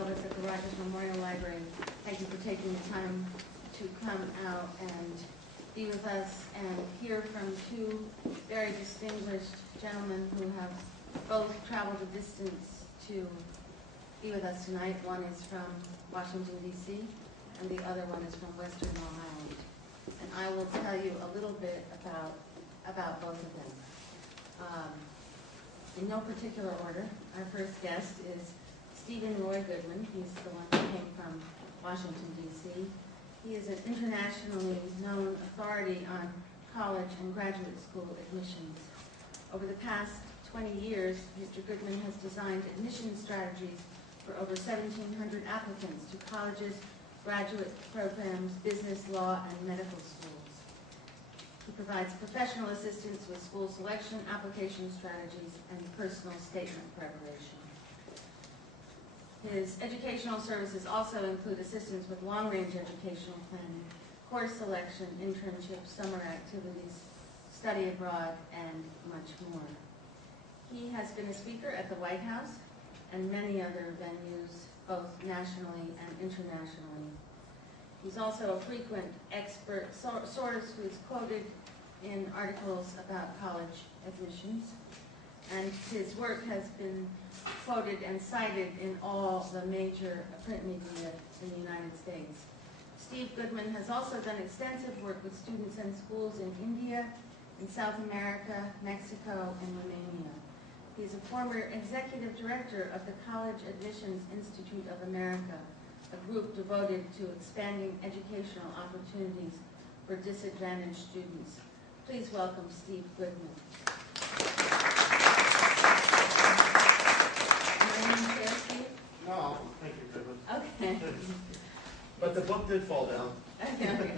all of us at the Rogers Memorial Library, thank you for taking the time to come out and be with us and hear from two very distinguished gentlemen who have both traveled a distance to be with us tonight. One is from Washington, D.C., and the other one is from Western Long Island. And I will tell you a little bit about both of them. In no particular order, our first guest is Stephen Roy Goodman. He's the one who came from Washington, D.C. He is an internationally known authority on college and graduate school admissions. Over the past 20 years, Mr. Goodman has designed admission strategies for over 1,700 applicants to colleges, graduate programs, business, law, and medical schools. He provides professional assistance with school selection, application strategies, and personal statement preparation. His educational services also include assistance with long-range educational planning, course selection, internships, summer activities, study abroad, and much more. He has been a speaker at the White House and many other venues, both nationally and internationally. He's also a frequent expert source who is quoted in articles about college admissions, and his work has been quoted and cited in all the major print media in the United States. Steve Goodman has also done extensive work with students and schools in India, in South America, Mexico, and Romania. He's a former executive director of the College Admissions Institute of America, a group devoted to expanding educational opportunities for disadvantaged students. Please welcome Steve Goodman. Am I in chair, Steve? No, thank you, Goodman. Okay. But the book did fall down. Okay.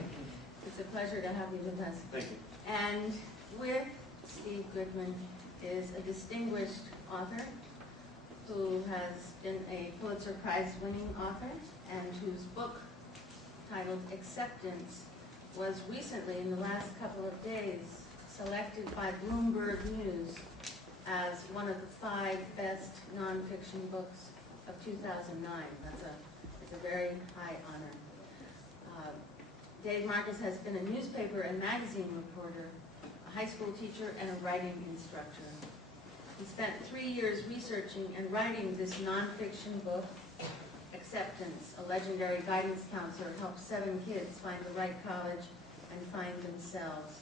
It's a pleasure to have you with us. Thank you. And with Steve Goodman is a distinguished author who has been a Pulitzer Prize-winning author and whose book, titled Acceptance, was recently, in the last couple of days, selected by Bloomberg News as one of the 5 best nonfiction books of 2009. It's a very high honor. Dave Marcus has been a newspaper and magazine reporter, a high school teacher, and a writing instructor. He spent 3 years researching and writing this nonfiction book, Acceptance. A legendary guidance counselor helped 7 kids find the right college and find themselves,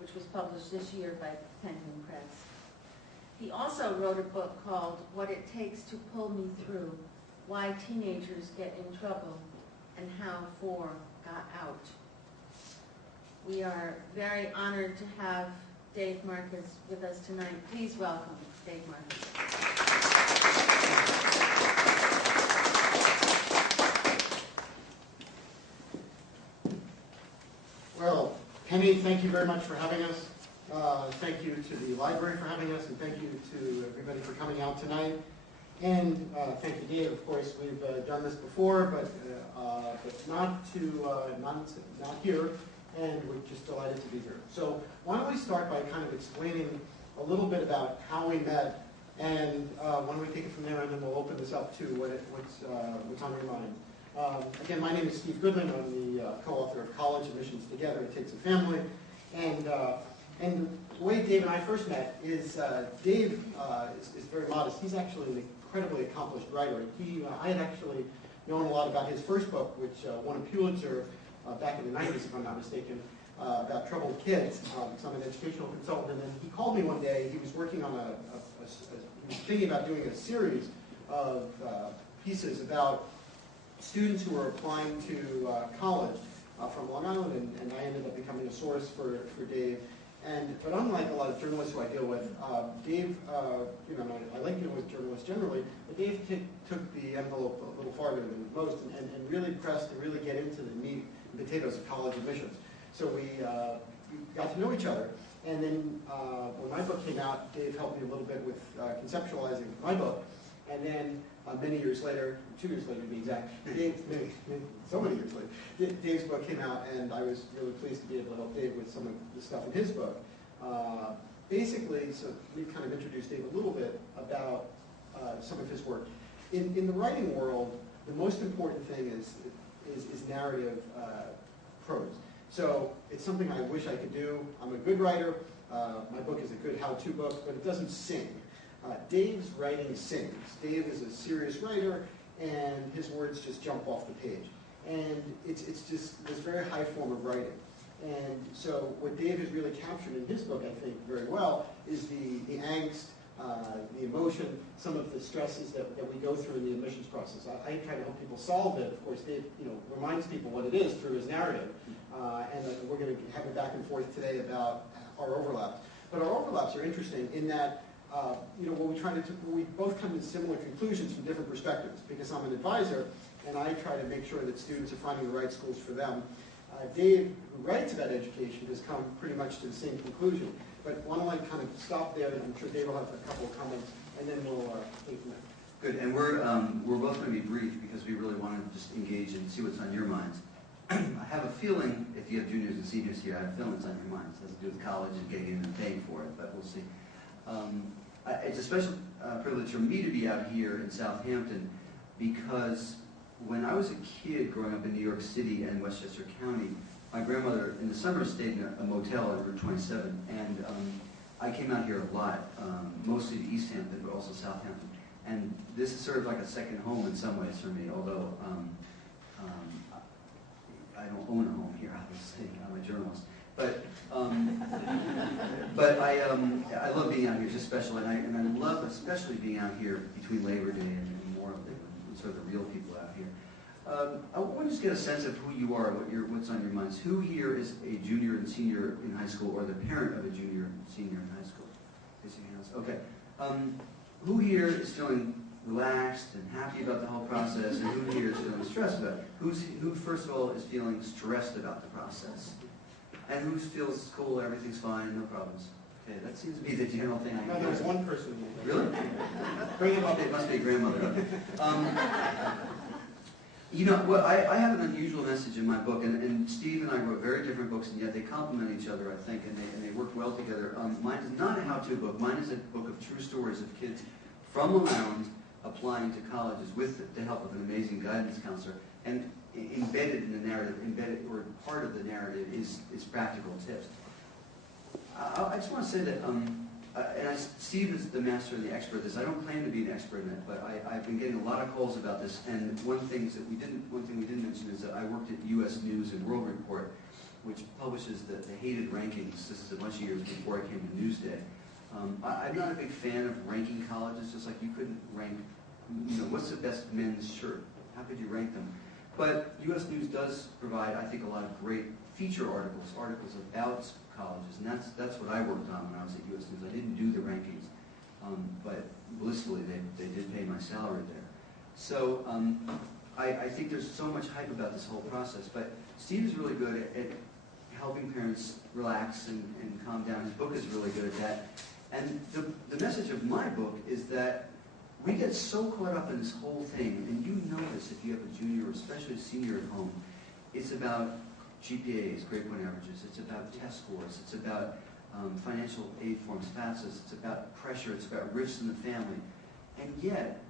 which was published this year by Penguin Press. He also wrote a book called What It Takes to Pull Me Through: Why Teenagers Get in Trouble and How 4 Got Out. We are very honored to have Dave Marcus with us tonight. Please welcome Dave Marcus. Well, Penny, thank you very much for having us. Thank you to the library for having us, and thank you to everybody for coming out tonight. And thank you, Dave. Of course, we've done this before, but not here. And we're just delighted to be here. So why don't we start by kind of explaining a little bit about how we met, and why don't we take it from there, and then we'll open this up to what's on your mind. Again, my name is Steve Goodman. I'm the co-author of College Admissions Together, It Takes a Family. And the way Dave and I first met is Dave is very modest. He's actually an incredibly accomplished writer. I had actually known a lot about his first book, which won a Pulitzer back in the 90s, if I'm not mistaken, about troubled kids. Because I'm an educational consultant, and then he called me one day. He was working on he was thinking about doing a series of pieces about students who were applying to college from Long Island, and I ended up becoming a source for Dave. But unlike a lot of journalists who I deal with, Dave, I like dealing with journalists generally, but Dave took the envelope a little farther than most, and really pressed to really get into the meat and potatoes of college admissions. So we got to know each other, and then when my book came out, Dave helped me a little bit with conceptualizing my book, and then many years later, 2 years later to be exact, so many years later, Dave's book came out, and I was really pleased to be able to help Dave with some of the stuff in his book. Basically, so we kind of introduced Dave a little bit about some of his work. In the writing world, the most important thing is narrative prose. So it's something I wish I could do. I'm a good writer. My book is a good how-to book, but it doesn't sing. Dave's writing sings. Dave is a serious writer, and his words just jump off the page. And it's just this very high form of writing. And so what Dave has really captured in his book, I think, very well, is the angst, the emotion, some of the stresses that we go through in the admissions process. I try to help people solve it. Of course, Dave, reminds people what it is through his narrative. And we're going to have a back and forth today about our overlaps. But our overlaps are interesting in that, we both come to similar conclusions from different perspectives. Because I'm an advisor, and I try to make sure that students are finding the right schools for them. Dave, who writes about education, has come pretty much to the same conclusion. But why don't I kind of stop there, and I'm sure Dave will have a couple of comments, and then we'll take from there. Good, and we're both going to be brief because we really want to just engage and see what's on your minds. I have a feeling, if you have juniors and seniors here, I have a feeling it's on your minds. It has to do with college and getting in and paying for it, but we'll see. It's a special privilege for me to be out here in Southampton because when I was a kid growing up in New York City and Westchester County, my grandmother in the summer stayed in a motel on Route 27, and I came out here a lot, mostly to East Hampton, but also Southampton. And this is sort of like a second home in some ways for me, although I don't own a home here, obviously. I'm a journalist. But I love being out here. It's just special, and I love especially being out here between Labor Day and Memorial Day, when sort of the real people out here. I want to just get a sense of who you are, what's on your minds. Who here is a junior and senior in high school, or the parent of a junior and senior in high school? Okay. Who here is feeling relaxed and happy about the whole process, and who here is feeling stressed about it? Who first of all is feeling stressed about the process? And who feels cool, everything's fine, no problems? Okay, that seems to be the general thing. No, there's one person. Really? Bring him up. It must be a grandmother. I have an unusual message in my book, and Steve and I wrote very different books, and yet they complement each other, I think, and they work well together. Mine is not a how-to book. Mine is a book of true stories of kids from around applying to colleges with the help of an amazing guidance counselor. And embedded in the narrative, or part of the narrative, is practical tips. I just want to say that, Steve is the master and the expert at this. I don't claim to be an expert in it, but I've been getting a lot of calls about this. And one thing we didn't mention is that I worked at U.S. News and World Report, which publishes the hated rankings. This is a bunch of years before I came to Newsday. I'm not a big fan of ranking colleges, just like you couldn't rank, what's the best men's shirt? How could you rank them? But U.S. News does provide, I think, a lot of great feature articles about colleges, and that's what I worked on when I was at U.S. News. I didn't do the rankings, but blissfully they did pay my salary there. So I think there's so much hype about this whole process, but Steve is really good at helping parents relax and calm down. His book is really good at that. And the message of my book is that we get so caught up in this whole thing, and you know this if you have a junior or especially a senior at home. It's about GPAs, grade point averages. It's about test scores. It's about financial aid forms, FAFSAs. It's about pressure. It's about risks in the family. And yet,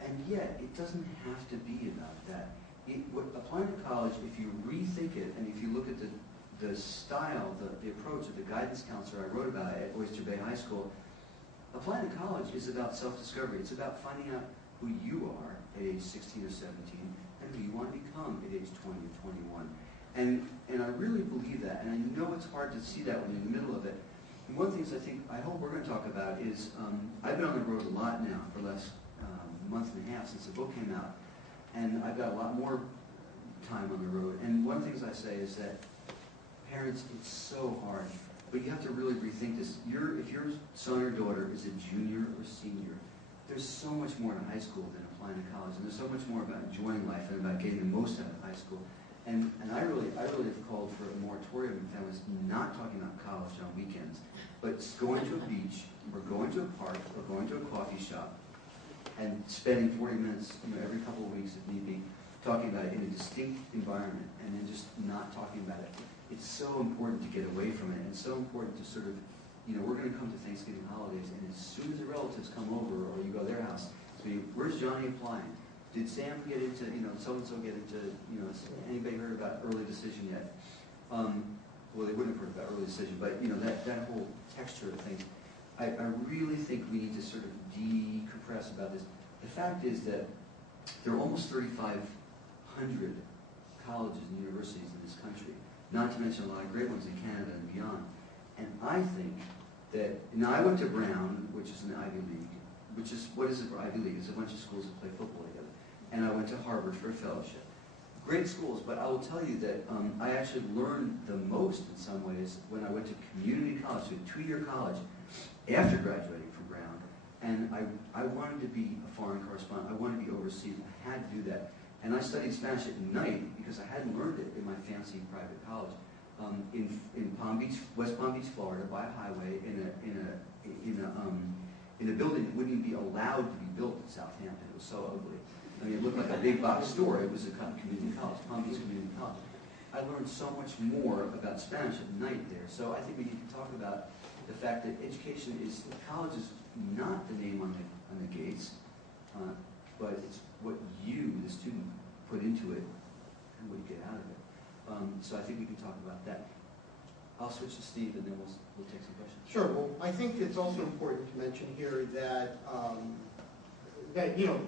it doesn't have to be about that. Applying to college, if you rethink it, and if you look at the style, the approach of the guidance counselor I wrote about at Oyster Bay High School, applying to college is about self-discovery. It's about finding out who you are at age 16 or 17 and who you want to become at age 20 or 21. And I really believe that, and I know it's hard to see that when you're in the middle of it. And one of the things I hope we're going to talk about is, I've been on the road a lot now for the last month and a half since the book came out, and I've got a lot more time on the road. And one of the things I say is that parents, it's so hard, but you have to really rethink this. If your son or daughter is a junior or senior, there's so much more to high school than applying to college, and there's so much more about enjoying life and about getting the most out of high school. And I really have called for a moratorium in families not talking about college on weekends, but going to a beach, or going to a park, or going to a coffee shop, and spending 40 minutes every couple of weeks, if need be, talking about it in a distinct environment, and then just not talking about it. It's so important to get away from it, and it's so important to sort of, we're going to come to Thanksgiving holidays, and as soon as the relatives come over, or you go to their house, so where's Johnny applying? did Sam get into, so-and-so get into, has anybody heard about early decision yet? Well, they wouldn't have heard about early decision, but, that whole texture of things, I really think we need to sort of decompress about this. The fact is that there are almost 3,500 colleges and universities in this country, not to mention a lot of great ones in Canada and beyond. And I think that, now I went to Brown, which is an Ivy League, which is, what is it for Ivy League? It's a bunch of schools that play football together. And I went to Harvard for a fellowship. Great schools, but I will tell you that I actually learned the most in some ways when I went to community college, so a 2-year college, after graduating from Brown. And I wanted to be a foreign correspondent. I wanted to be overseas. I had to do that. And I studied Spanish at night because I hadn't learned it in my fancy private college. In Palm Beach, West Palm Beach, Florida, by a highway, in a building that wouldn't even be allowed to be built in Southampton. It was so ugly. I mean, it looked like a big box store. It was a community college, Palm Beach Community College. I learned so much more about Spanish at night there. So I think we need to talk about the fact that education is, college is not the name on the gates, but it's what you, the student, put into it and what you get out of it. So I think we can talk about that. I'll switch to Steve, and then we'll take some questions. Sure. Well, I think it's also important to mention here that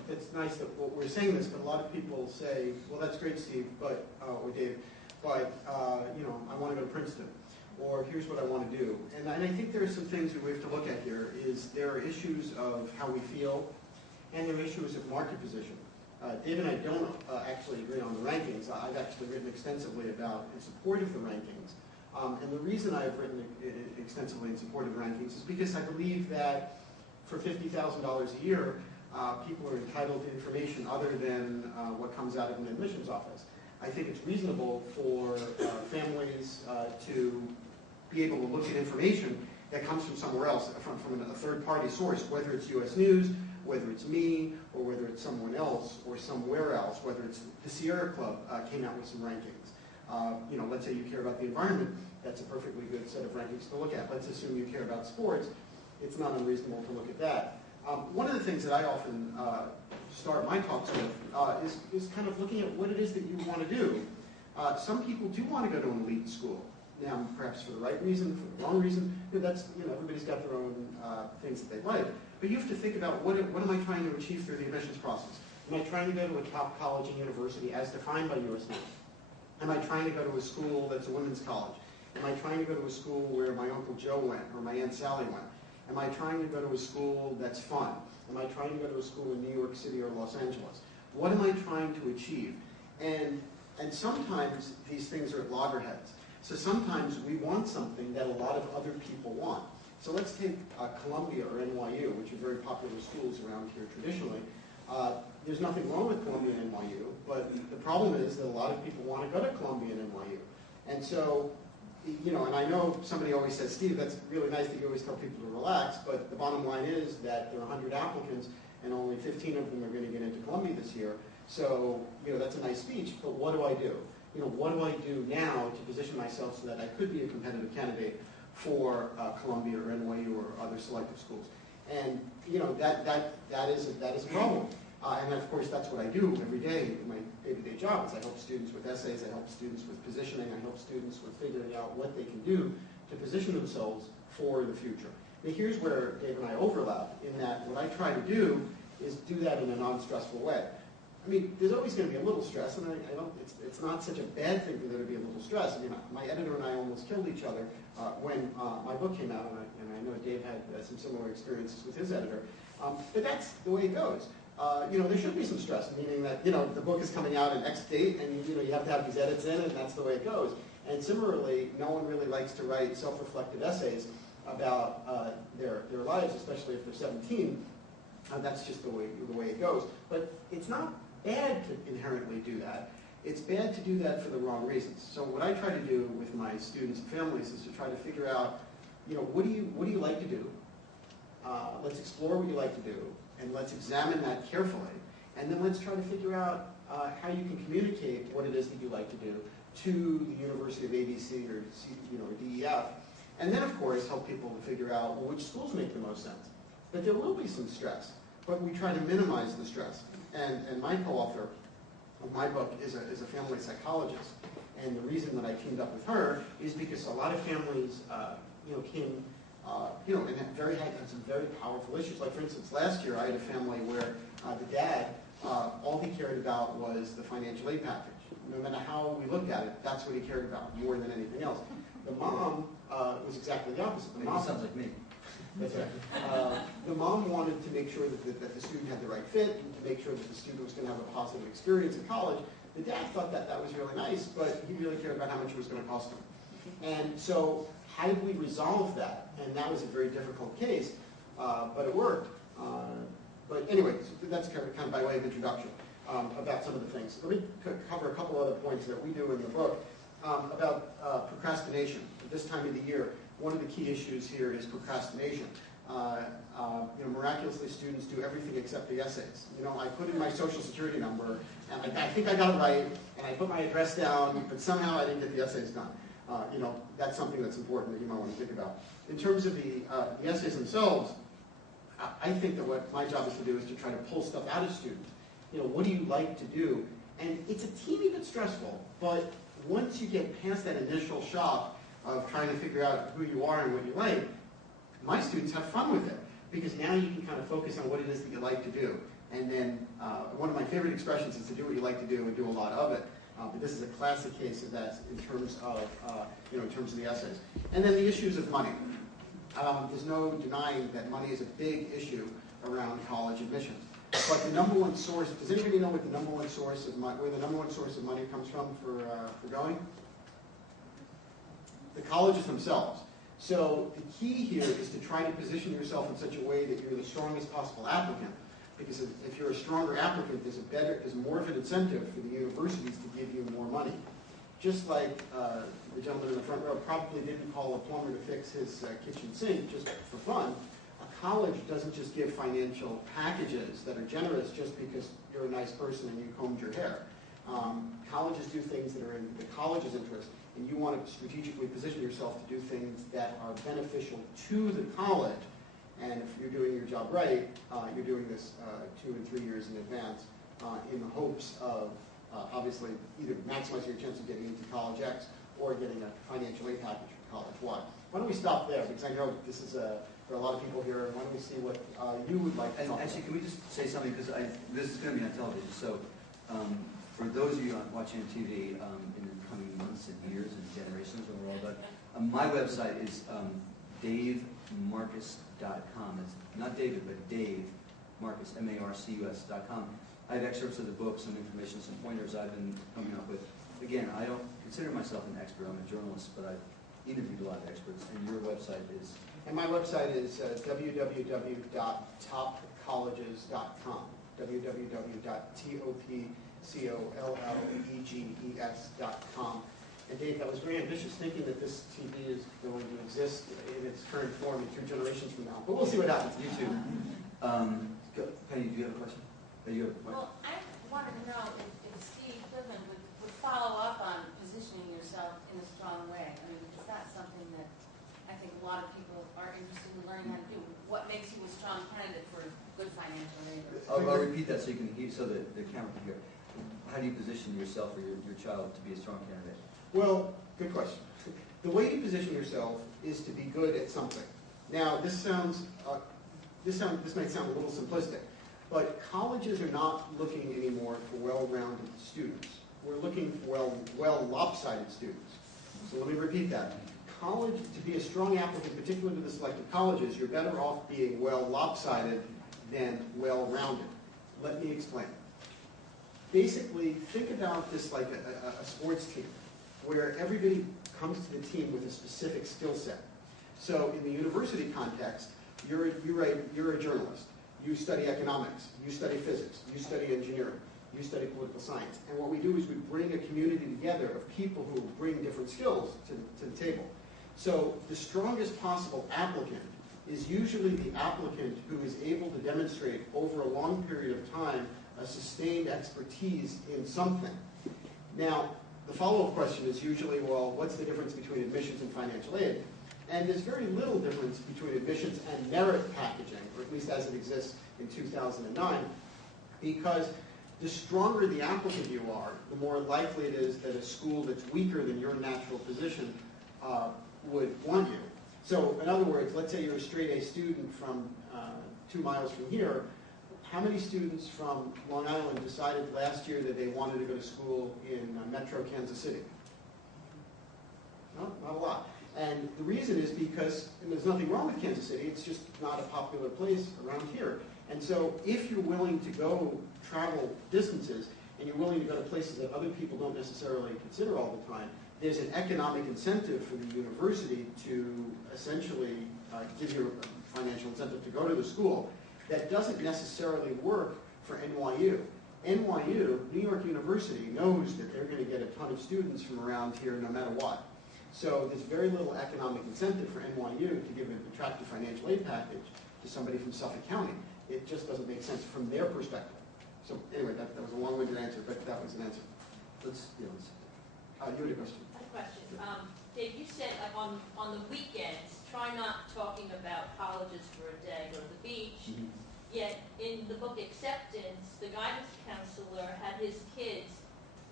it's nice that we're saying this, but a lot of people say, "Well, that's great, Steve, but or Dave, but I want to go to Princeton, or here's what I want to do." And I think there are some things that we have to look at here. Is there are issues of how we feel, and there are issues of market position. Dave and I don't actually agree on the rankings. I've actually written extensively about in support of the rankings. And the reason I've written extensively in support of the rankings is because I believe that for $50,000 a year, people are entitled to information other than what comes out of an admissions office. I think it's reasonable for families to be able to look at information that comes from somewhere else, from a third-party source, whether it's U.S. News, whether it's me, or whether it's someone else, or somewhere else, whether it's the Sierra Club came out with some rankings. Let's say you care about the environment, that's a perfectly good set of rankings to look at. Let's assume you care about sports, it's not unreasonable to look at that. One of the things that I often start my talks with is kind of looking at what it is that you want to do. Some people do want to go to an elite school. Now, perhaps for the right reason, for the wrong reason, everybody's got their own things that they like. But you have to think about what am I trying to achieve through the admissions process? Am I trying to go to a top college and university as defined by U.S. News? Am I trying to go to a school that's a women's college? Am I trying to go to a school where my Uncle Joe went or my Aunt Sally went? Am I trying to go to a school that's fun? Am I trying to go to a school in New York City or Los Angeles? What am I trying to achieve? And sometimes these things are at loggerheads. So sometimes we want something that a lot of other people want. So let's take Columbia or NYU, which are very popular schools around here traditionally. There's nothing wrong with Columbia and NYU, but the problem is that a lot of people want to go to Columbia and NYU. And so, and I know somebody always says, Steve, that's really nice that you always tell people to relax, but the bottom line is that there are 100 applicants and only 15 of them are going to get into Columbia this year. So, that's a nice speech, but what do I do? What do I do now to position myself so that I could be a competitive candidate for Columbia or NYU or other selective schools? And, that is a problem. And of course, that's what I do every day in my day-to-day job. Is I help students with essays, I help students with positioning, I help students with figuring out what they can do to position themselves for the future. Now, here's where Dave and I overlap, in that what I try to do is do that in a non-stressful way. I mean, there's always going to be a little stress, and it's not such a bad thing for there to be a little stress. I mean, my editor and I almost killed each other when my book came out, and I know Dave had some similar experiences with his editor. But that's the way it goes. There should be some stress, meaning that, the book is coming out at X date, and, you have to have these edits in, and that's the way it goes. And similarly, no one really likes to write self-reflective essays about their lives, especially if they're 17. That's just the way it goes. But it's not bad to inherently do that. It's bad to do that for the wrong reasons. So what I try to do with my students and families is to try to figure out, what do you like to do? Let's explore what you like to do, and let's examine that carefully. And then let's try to figure out how you can communicate what it is that you like to do to the University of ABC or DEF. And then, of course, help people to figure out, well, which schools make the most sense. But there will be some stress. but we try to minimize the stress. And my co-author of my book is a family psychologist. And the reason that I teamed up with her is because a lot of families, came, and had some very powerful issues. Like, for instance, last year I had a family where the dad, all he cared about was the financial aid package. No matter how we looked at it, that's what he cared about more than anything else. The mom was exactly the opposite. The mom sounds like me. That's right. The mom wanted to make sure that the student had the right fit and to make sure that the student was going to have a positive experience in college. The dad thought that was really nice, but he really cared about how much it was going to cost him. And so how did we resolve that? And that was a very difficult case, but it worked. But anyway, so that's kind of by way of introduction about some of the things. Let me cover a couple other points that we do in the book about procrastination. At this time of the year, one of the key issues here is procrastination. Miraculously, students do everything except the essays. I put in my social security number, and I think I got it right, and I put my address down, but somehow I didn't get the essays done. That's something that's important that you might want to think about. In terms of the essays themselves, I think that what my job is to do is to try to pull stuff out of students. What do you like to do? And it's a teeny bit stressful, but once you get past that initial shock of trying to figure out who you are and what you like, my students have fun with it, because now you can kind of focus on what it is that you like to do. And then one of my favorite expressions is to do what you like to do and do a lot of it. But this is a classic case of that in terms of the essays. And then the issues of money. There's no denying that money is a big issue around college admissions. But the number one source, does anybody know what the number one source of money, where the number one source of money comes from for going? The colleges themselves. So the key here is to try to position yourself in such a way that you're the strongest possible applicant. Because if you're a stronger applicant, there's more of an incentive for the universities to give you more money. Just like the gentleman in the front row probably didn't call a plumber to fix his kitchen sink just for fun. A college doesn't just give financial packages that are generous just because you're a nice person and you combed your hair. Colleges do things that are in the college's interest, and you want to strategically position yourself to do things that are beneficial to the college. And if you're doing your job right, you're doing this 2 and 3 years in advance in the hopes of obviously either maximizing your chance of getting into college X or getting a financial aid package for college Y. Why don't we stop there? Because I know this is there are a lot of people here. Why don't we see what you would like to talk Actually, about? can we just say something? Because this is going to be on television. So for those of you watching on TV in the coming months and years and generations when we're all done, my website is davemarcus.com. It's not David, but Dave Marcus, MARCUS.com. I have excerpts of the book, some information, some pointers I've been coming up with. Again, I don't consider myself an expert. I'm a journalist, but I've interviewed a lot of experts. And your website is? And my website is www.topcolleges.com. www.topcolleges.com. And Dave, that was very ambitious, thinking that this TV is going to exist in its current form in 2 generations from now. But we'll see what happens. You too. Penny, do you have a question? Well, I wanted to know if Steve Goodman would follow up on positioning yourself in a strong way. I mean, is that something that I think a lot of people are interested in learning how to do? What makes you a strong candidate for good financial aid? I'll repeat that so you can hear, so that the camera can hear. How do you position yourself or your child to be a strong candidate? Well, good question. The way you position yourself is to be good at something. Now, this might sound a little simplistic, but colleges are not looking anymore for well-rounded students. We're looking for well-lopsided students. So let me repeat that. College, to be a strong applicant, particularly to the selected colleges, you're better off being well-lopsided than well-rounded. Let me explain. Basically, think about this like a sports team, where everybody comes to the team with a specific skill set. So in the university context, you're a journalist. You study economics, you study physics, you study engineering, you study political science. And what we do is we bring a community together of people who bring different skills to the table. So the strongest possible applicant is usually the applicant who is able to demonstrate over a long period of time a sustained expertise in something. Now, the follow-up question is usually, well, what's the difference between admissions and financial aid? And there's very little difference between admissions and merit packaging, or at least as it exists in 2009, because the stronger the applicant you are, the more likely it is that a school that's weaker than your natural position would want you. So in other words, let's say you're a straight A student from 2 miles from here. How many students from Long Island decided last year that they wanted to go to school in Metro Kansas City? No, not a lot. And the reason is because, and there's nothing wrong with Kansas City, it's just not a popular place around here. And so if you're willing to go travel distances, and you're willing to go to places that other people don't necessarily consider all the time, there's an economic incentive for the university to essentially give you a financial incentive to go to the school that doesn't necessarily work for NYU. NYU, New York University, knows that they're going to get a ton of students from around here no matter what. So there's very little economic incentive for NYU to give an attractive financial aid package to somebody from Suffolk County. It just doesn't make sense from their perspective. So anyway, that was a long-winded answer, but that was an answer. You had a question. I have a question. Dave, you said on the weekends, try not talking about colleges for a day, go to the beach. Mm-hmm. Yet in the book Acceptance, the guidance counselor had his kids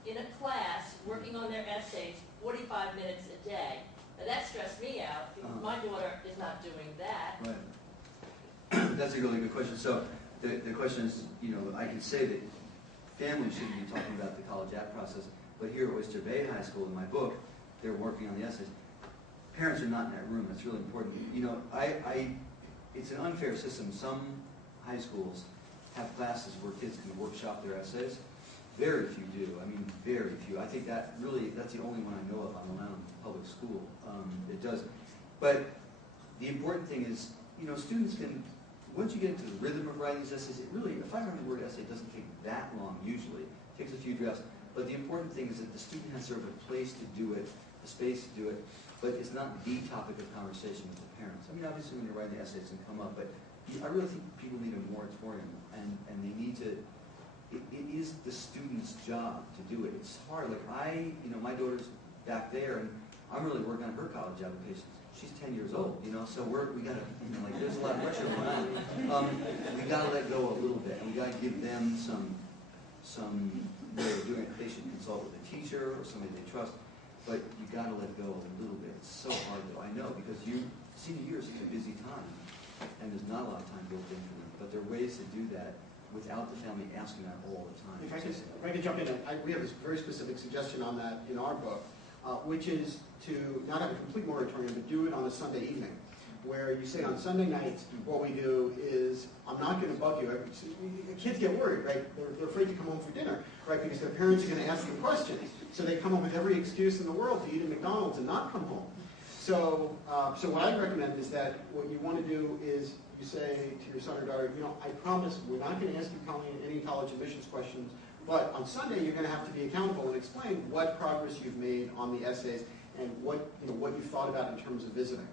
in a class working on their essays 45 minutes a day. Now that stressed me out because my daughter is not doing that. Right. That's a really good question. So the question is, I can say that families shouldn't be talking about the college app process, but here at Oyster Bay High School in my book, they're working on the essays. Parents are not in that room. That's really important. It's an unfair system. Some high schools have classes where kids can workshop their essays. Very few do. I mean, very few. I think that's the only one I know of on Long Island Public School. It does. But the important thing is, students can, once you get into the rhythm of writing these essays, a 500-word essay doesn't take that long usually. It takes a few drafts. But the important thing is that the student has sort of a place to do it, a space to do it, but it's not the topic of conversation with the parents. I mean, obviously when you're writing the essays, it can come up, but I really think people need a moratorium, and they need to, it is the student's job to do it. It's hard. Like my daughter's back there, and I'm really working on her college applications. She's 10 years old, so we gotta, there's a lot of pressure going on. We gotta let go a little bit, and we gotta give them some way of doing it. They should consult with a teacher or somebody they trust, but you gotta let go a little bit. It's so hard though, I know, because senior year is such a busy time, and there's not a lot of time built in for them, but there are ways to do that without the family asking that all the time. If I could jump in, we have a very specific suggestion on that in our book, which is to not have a complete moratorium, but do it on a Sunday evening, where you say on Sunday nights, what we do is, I'm not going to bug you. Kids get worried, right? They're afraid to come home for dinner, right? Because their parents are going to ask them questions. So they come home with every excuse in the world to eat at McDonald's and not come home. So what I recommend is that what you want to do is you say to your son or daughter, I promise we're not going to ask you any college admissions questions, but on Sunday you're going to have to be accountable and explain what progress you've made on the essays and what you've thought about in terms of visiting.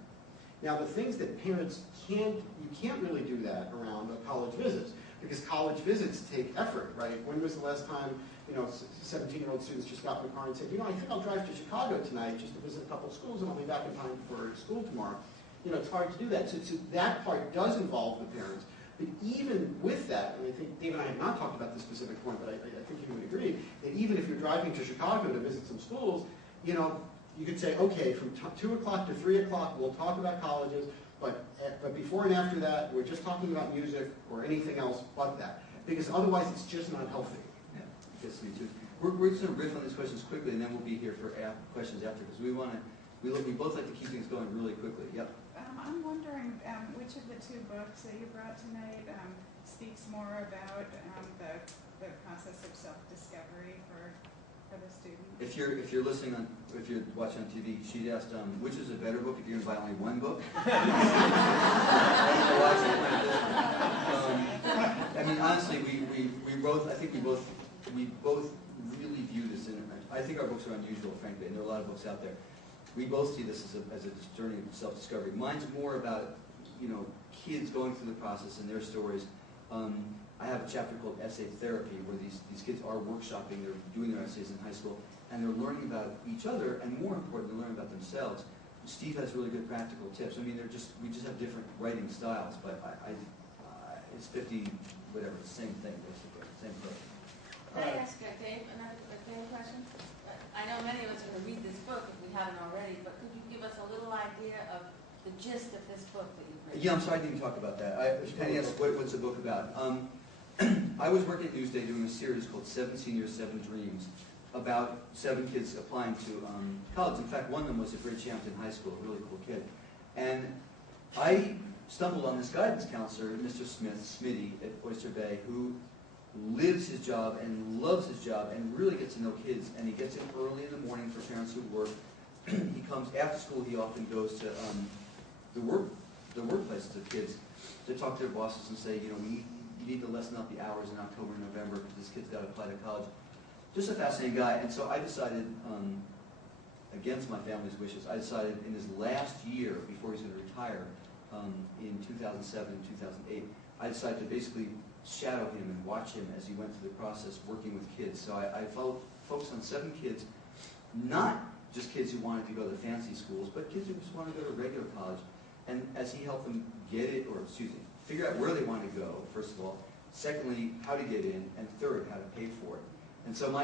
Now the things that parents you can't really do that around college visits, because college visits take effort, right? When was the last time 17-year-old students just got in the car and said, I think I'll drive to Chicago tonight just to visit a couple of schools and I'll be back in time for school tomorrow. It's hard to do that. So that part does involve the parents. But even with that, and I think Dave and I have not talked about this specific point, but I think you would agree, that even if you're driving to Chicago to visit some schools, you could say, okay, from 2 o'clock to 3 o'clock, we'll talk about colleges, but before and after that, we're just talking about music or anything else but that. Because otherwise, it's just not healthy. Yeah, yes, me too. We're just going to riff on these questions quickly, and then we'll be here for questions after, because we both like to keep things going really quickly. Yep. I'm wondering which of the 2 books that you brought tonight speaks more about the process of self-discovery for the student. If you're listening if you're watching on TV, she'd asked which is a better book if you're going to buy only one book. I mean, honestly, we both really view this in. I think our books are unusual, frankly, and there are a lot of books out there. We both see this as a journey of self-discovery. Mine's more about, kids going through the process and their stories. I have a chapter called Essay Therapy, where these kids are workshopping, they're doing their essays in high school, and they're learning about each other, and more importantly, learning about themselves. Steve has really good practical tips. I mean, we just have different writing styles, but it's 50, whatever, it's the same thing, basically, same book. Can I ask Dave a question? I know many of us are going to read this book if we haven't already, but could you give us a little idea of the gist of this book that you've written? Yeah, I'm sorry I didn't talk about that. Penny asked, what's the book about? I was working at Newsday doing a series called 7 Seniors, 7 Dreams, about 7 kids applying to college. In fact, one of them was at Bridgehampton High School, a really cool kid. And I stumbled on this guidance counselor, Mr. Smitty at Oyster Bay, who lives his job and loves his job and really gets to know kids. And he gets in early in the morning for parents who work. He comes after school. He often goes to the workplaces of kids to talk to their bosses and say, you need to lessen up the hours in October and November because this kid's got to apply to college. Just a fascinating guy. And so I decided, against my family's wishes, I decided in his last year before he's going to retire, in 2007 and 2008, I decided to basically shadow him and watch him as he went through the process working with kids. So I focused on 7 kids, not just kids who wanted to go to fancy schools, but kids who just wanted to go to regular college. And as he helped them figure out where they want to go, first of all, secondly, how to get in, and third, how to pay for it. And so my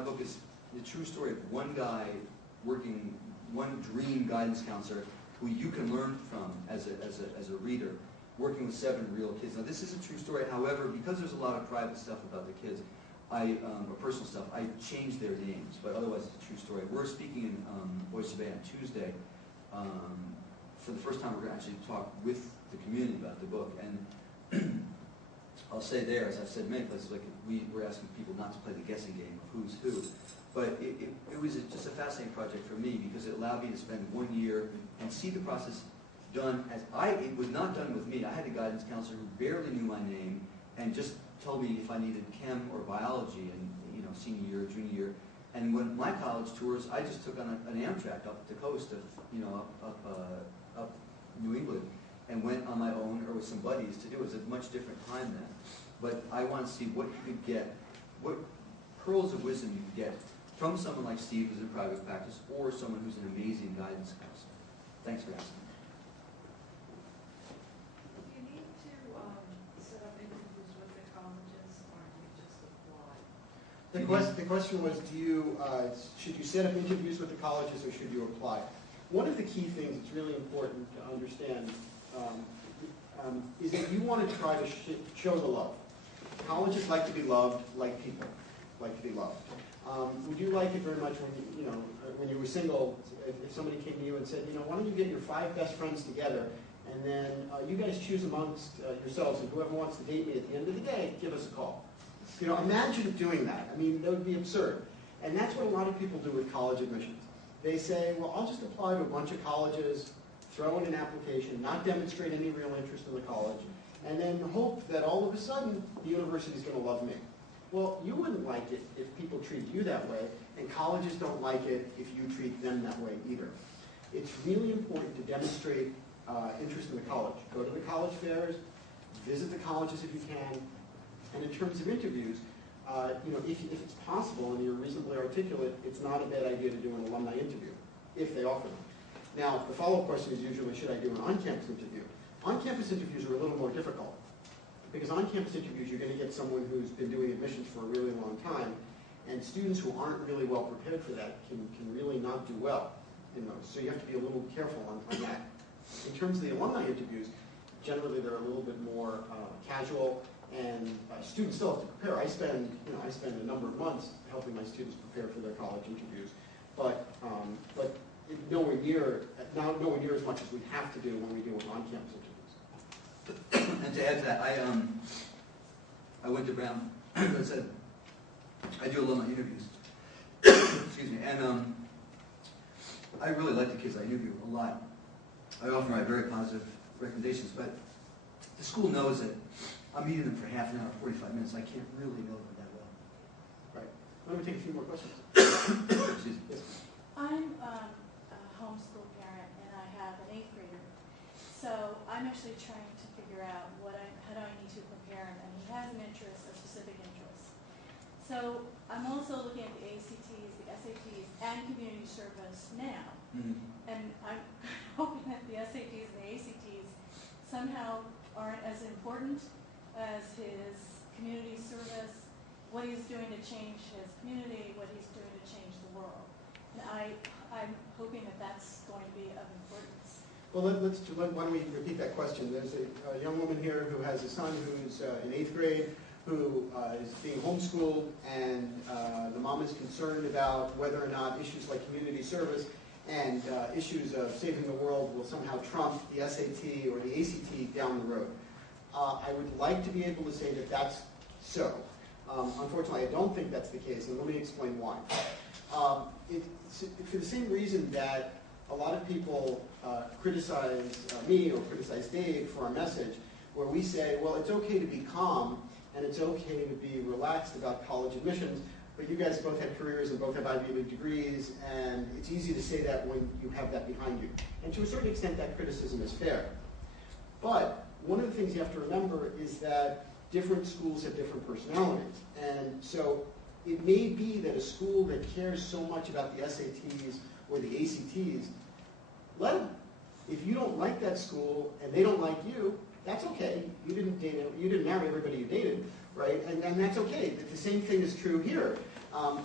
book is the true story of one guy working, one dream guidance counselor who you can learn from as a reader, working with 7 real kids. Now this is a true story, however, because there's a lot of private stuff about the kids, or personal stuff, I changed their names, but otherwise it's a true story. We're speaking in Oyster Bay on Tuesday. For the first time we're going to actually talk with the community about the book. And I'll say there, as I've said many places, like we're asking people not to play the guessing game of who's who. But it was just a fascinating project for me because it allowed me to spend 1 year and see the process done as it was not done with me. I had a guidance counselor who barely knew my name and just told me if I needed chem or biology in senior year or junior year. And when my college tours, I just took on an Amtrak up the coast of up New England and went on my own or with some buddies to do it. It was a much different time then. But I want to see what you could get, what pearls of wisdom you could get from someone like Steve who's in private practice or someone who's an amazing guidance counselor. Thanks for asking. Do you need to set up interviews with the colleges or do you just apply? The question was, should you set up interviews with the colleges or should you apply? One of the key things that's really important to understand is that you want to try to show the love. Colleges like to be loved, like people like to be loved. Would you like it very much when you were single, if somebody came to you and said, why don't you get your 5 best friends together and then you guys choose amongst yourselves and whoever wants to date me at the end of the day, give us a call. Imagine doing that. I mean, that would be absurd. And that's what a lot of people do with college admissions. They say, well, I'll just apply to a bunch of colleges, throw in an application, not demonstrate any real interest in the college, and then hope that all of a sudden the university is going to love me. Well, you wouldn't like it if people treated you that way, and colleges don't like it if you treat them that way either. It's really important to demonstrate interest in the college. Go to the college fairs, visit the colleges if you can, and in terms of interviews, if it's possible and you're reasonably articulate, it's not a bad idea to do an alumni interview, if they offer them. Now, the follow-up question is usually, should I do an on-campus interview? On-campus interviews are a little more difficult, because on-campus interviews, you're going to get someone who's been doing admissions for a really long time, and students who aren't really well prepared for that can really not do well in those. So you have to be a little careful on that. In terms of the alumni interviews, generally they're a little bit more casual, and students still have to prepare. I spend a number of months helping my students prepare for their college interviews, but nowhere near as much as we have to do when we do on-campus interviews. And to add to that, I went to Brown. As I said, I do alumni interviews. Excuse me, and I really like the kids I interview a lot. I often write very positive recommendations, but the school knows that I'm meeting them for half an hour, 45 minutes. I can't really know them that well. Right. Let me take a few more questions. Excuse me. Yes. I'm a homeschool parent and I have an 8th grader. So I'm actually trying to figure out how do I need to prepare him, and he has an interest, a specific interest. So I'm also looking at the ACTs, the SATs, and community service now. And I'm hoping that the SATs and the ACTs somehow aren't as important as his community service, what he's doing to change his community, what he's doing to change the world. And I'm hoping that that's going to be of importance. Well, why don't we repeat that question? There's a young woman here who has a son who's in 8th grade, who is being homeschooled, and the mom is concerned about whether or not issues like community service and issues of saving the world will somehow trump the SAT or the ACT down the road. I would like to be able to say that that's so. Unfortunately, I don't think that's the case, and let me explain why. For the same reason that a lot of people criticize me or criticize Dave for our message, where we say, well, it's okay to be calm and it's okay to be relaxed about college admissions, but you guys both have careers and both have Ivy League degrees, and it's easy to say that when you have that behind you. And to a certain extent, that criticism is fair. But one of the things you have to remember is that different schools have different personalities. And so it may be that a school that cares so much about the SATs or the ACTs, let them. If you don't like that school and they don't like you, that's okay. You didn't marry everybody you dated, right? And that's okay. The same thing is true here.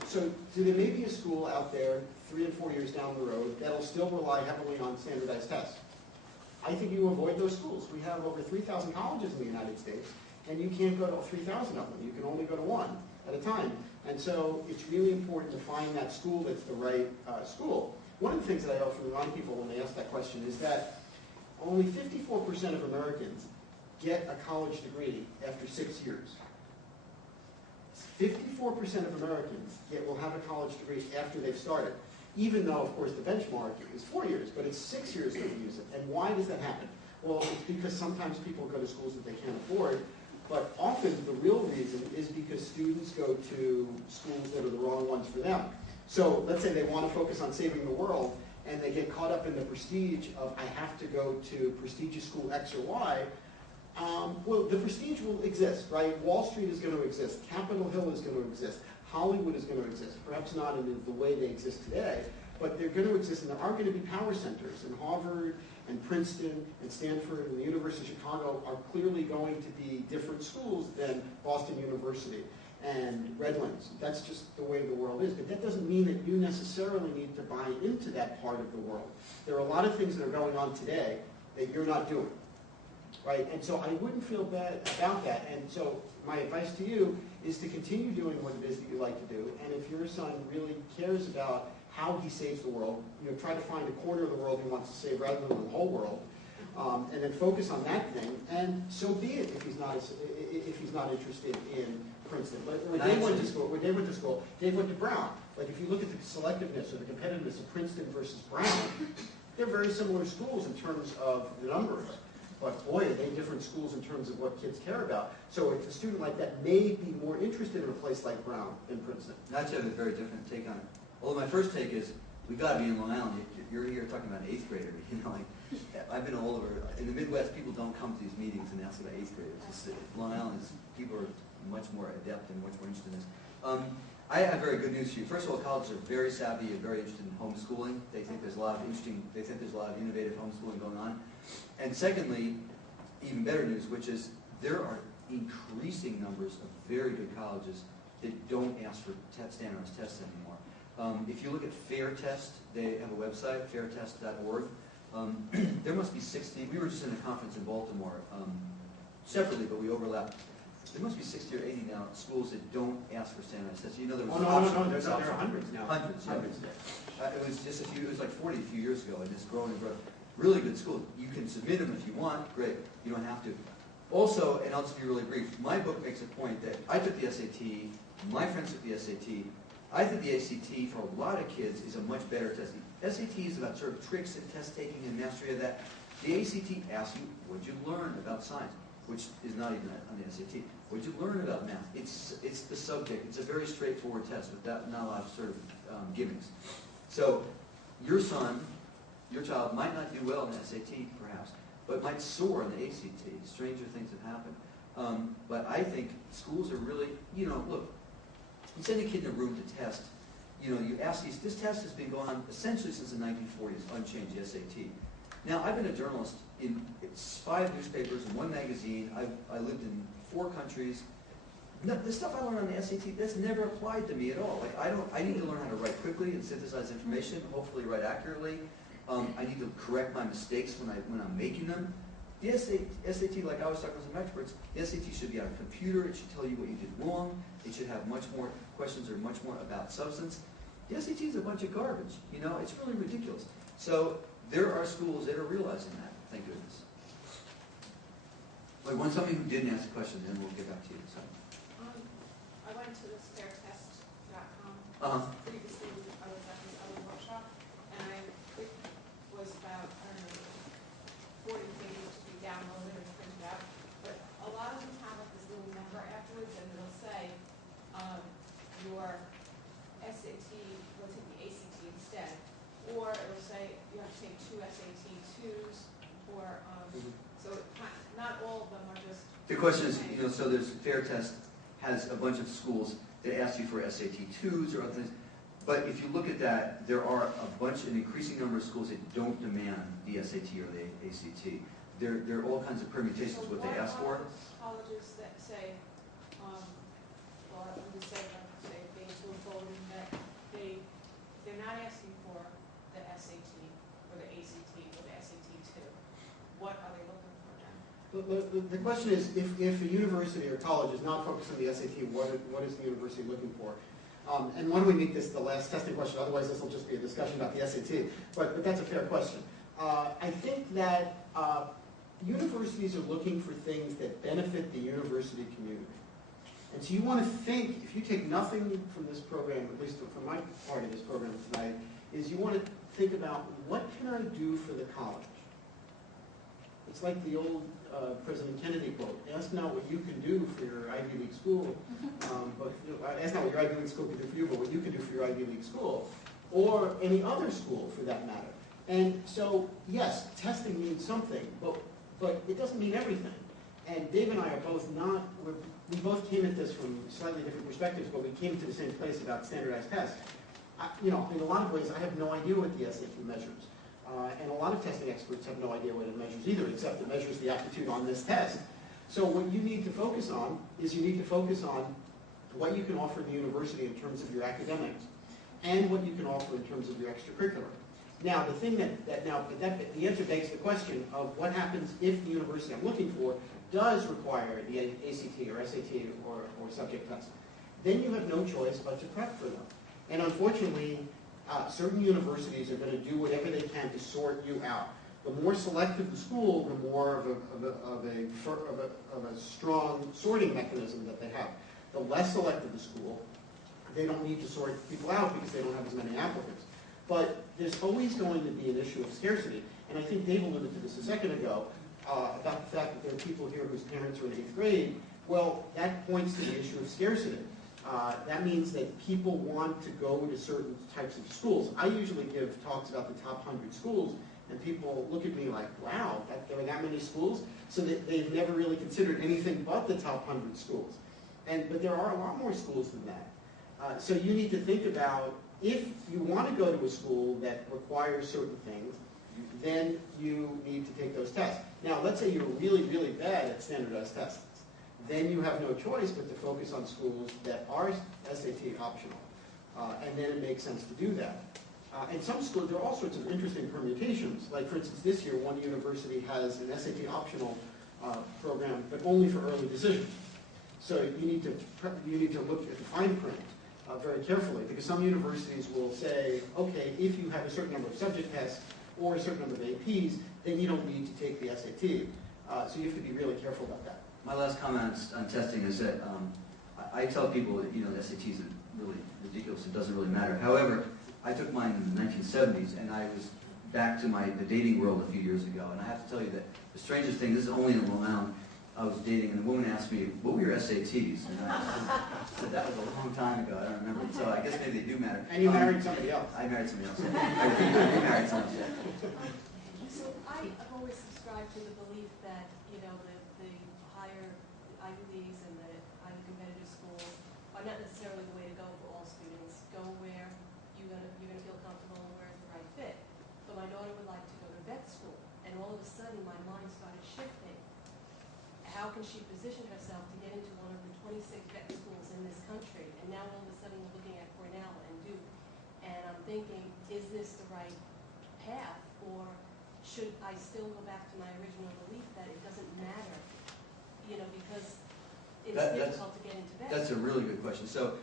So there may be a school out there 3 and 4 years down the road that'll still rely heavily on standardized tests. I think you avoid those schools. We have over 3,000 colleges in the United States, and you can't go to 3,000 of them. You can only go to one at a time. And so it's really important to find that school that's the right school. One of the things that I often remind people when they ask that question is that only 54% of Americans get a college degree after 6 years. 54% of Americans will have a college degree after they've started, even though, of course, the benchmark is 4 years, but it's 6 years that we use it. And why does that happen? Well, it's because sometimes people go to schools that they can't afford, but often the real reason is because students go to schools that are the wrong ones for them. So let's say they want to focus on saving the world, and they get caught up in the prestige of, I have to go to prestigious school X or Y. Well, the prestige will exist, right? Wall Street is going to exist. Capitol Hill is going to exist. Hollywood is going to exist. Perhaps not in the way they exist today, but they're going to exist, and there are going to be power centers. And Harvard and Princeton and Stanford and the University of Chicago are clearly going to be different schools than Boston University and Redlands. That's just the way the world is. But that doesn't mean that you necessarily need to buy into that part of the world. There are a lot of things that are going on today that you're not doing, right? And so I wouldn't feel bad about that. And so my advice to you is to continue doing what it is that you like to do. And if your son really cares about how he saves the world, try to find a corner of the world he wants to save rather than the whole world, and then focus on that thing. And so be it if he's not interested in Princeton. But when Dave went to school, Dave went to Brown. Like if you look at the selectiveness or the competitiveness of Princeton versus Brown, they're very similar schools in terms of the numbers. But boy, are they different schools in terms of what kids care about. So if a student like that may be more interested in a place like Brown than Princeton. I actually have a very different take on it. Although my first take is, we got to be in Long Island. You're here talking about an 8th grader. I've been all over. In the Midwest, people don't come to these meetings and ask about 8th graders. Long Island, people are much more adept and much more interested in this. I have very good news for you. First of all, colleges are very savvy and very interested in homeschooling. They think there's a lot of innovative homeschooling going on. And secondly, even better news, which is there are increasing numbers of very good colleges that don't ask for standardized tests anymore. If you look at Fair Test, they have a website, fairtest.org. There must be 60, we were just in a conference in Baltimore, separately, but we overlapped. There must be 60 or 80 now schools that don't ask for standardized tests. There was no, there are hundreds now. Hundreds. It was just it was like 40 a few years ago, and it's growing and growing. Really good schools. You can submit them if you want, great. You don't have to. Also, and I'll just be really brief, my book makes a point that I took the SAT, my friends took the SAT. I think the ACT, for a lot of kids, is a much better test. The SAT is about sort of tricks and test taking and mastery of that. The ACT asks you, what did you learn about science? Which is not even on the SAT. What did you learn about math? It's the subject. It's a very straightforward test with not a lot of sort of gimmicks. So your son, your child might not do well in the SAT, perhaps, but might soar in the ACT. Stranger things have happened. But I think schools are really, look, you send a kid in a room to test, you know, you ask this test has been going on essentially since the 1940s, unchanged, the SAT. Now, I've been a journalist in 5 newspapers and 1 magazine. I lived in 4 countries. No, the stuff I learned on the SAT, that's never applied to me at all. Like, I need to learn how to write quickly and synthesize information, hopefully write accurately. I need to correct my mistakes when I'm making them. The SAT, like I was talking with some experts, the SAT should be on a computer. It should tell you what you did wrong. It should have much more questions or much more about substance. The SAT is a bunch of garbage. You know, it's really ridiculous. So there are schools that are realizing that. Thank goodness. Wait, somebody who didn't ask a question, then we'll get back to you. So. I went to this fairtest.com. Previously, I was at this other workshop, and it was about, I don't know, 40 pages to be downloaded and printed out. But a lot of them have like this little number afterwards, and it'll say your SAT, we'll take the ACT instead. Or it'll say you have to take 2 SAT 2s, or, so not all of them are just. The question is, you know, so there's Fair Test has a bunch of schools that ask you for SAT 2s or other things. But if you look at that, there are an increasing number of schools that don't demand the SAT or the ACT. There are all kinds of permutations So what they ask for. Colleges that say, well, I'm just saying, say they were voting that they're not asking for the SAT or the ACT or the SAT 2. What are they looking for then? The question is, if a university or college is not focused on the SAT, what is the university looking for? And why don't we make this the last testing question, otherwise this will just be a discussion about the SAT. But that's a fair question. I think that universities are looking for things that benefit the university community. And so you want to think, if you take nothing from this program, at least from my part of this program tonight, is you want to think about, what can I do for the college? It's like the old President Kennedy quote, ask not what you can do for your Ivy League school, but ask not what your Ivy League school can do for you, but what you can do for your Ivy League school, or any other school for that matter. And so, yes, testing means something, but it doesn't mean everything. And Dave and I are both not, we both came at this from slightly different perspectives, but we came to the same place about standardized tests. You know, in a lot of ways, I have no idea what the SAT measures. And a lot of testing experts have no idea what it measures either, except it measures the aptitude on this test. So what you need to focus on is you need to focus on what you can offer the university in terms of your academics, and what you can offer in terms of your extracurricular. Now, the thing the answer begs the question of what happens if the university I'm looking for does require the ACT or SAT or subject test. Then you have no choice but to prep for them. And unfortunately, certain universities are going to do whatever they can to sort you out. The more selective the school, the more of a strong sorting mechanism that they have. The less selective the school, they don't need to sort people out because they don't have as many applicants. But there's always going to be an issue of scarcity. And I think Dave alluded to this a second ago, about the fact that there are people here whose parents are in 8th grade. Well, that points to the issue of scarcity. That means that people want to go to certain types of schools. I usually give talks about the top 100 schools, and people look at me like, wow, there are that many schools? So they've never really considered anything but the top 100 schools. But there are a lot more schools than that. So you need to think about, if you want to go to a school that requires certain things, then you need to take those tests. Now, let's say you're really, really bad at standardized tests. Then you have no choice but to focus on schools that are SAT optional. And then it makes sense to do that. And some schools, there are all sorts of interesting permutations. Like, for instance, this year, one university has an SAT optional program, but only for early decisions. So you need to look at the fine print very carefully, because some universities will say, okay, if you have a certain number of subject tests or a certain number of APs, then you don't need to take the SAT. So you have to be really careful about that. My last comment on testing is that I tell people that, you know, the SATs are really ridiculous. It doesn't really matter. However, I took mine in the 1970s, and I was back to the dating world a few years ago. And I have to tell you that the strangest thing, this is only in Long Island, I was dating, and the woman asked me, what were your SATs? And I said, that was a long time ago. I don't remember. So I guess maybe they do matter. And you married somebody else. I married somebody else. I married someone else. So I have always subscribed to the belief that, you know, the higher Ivy Leagues and the highly competitive schools are not necessarily the way to go for all students. Go where how can she position herself to get into one of the 26 vet schools in this country? And now all of a sudden we're looking at Cornell and Duke. And I'm thinking, is this the right path? Or should I still go back to my original belief that it doesn't matter, because it's difficult to get into vet? That's a really good question. So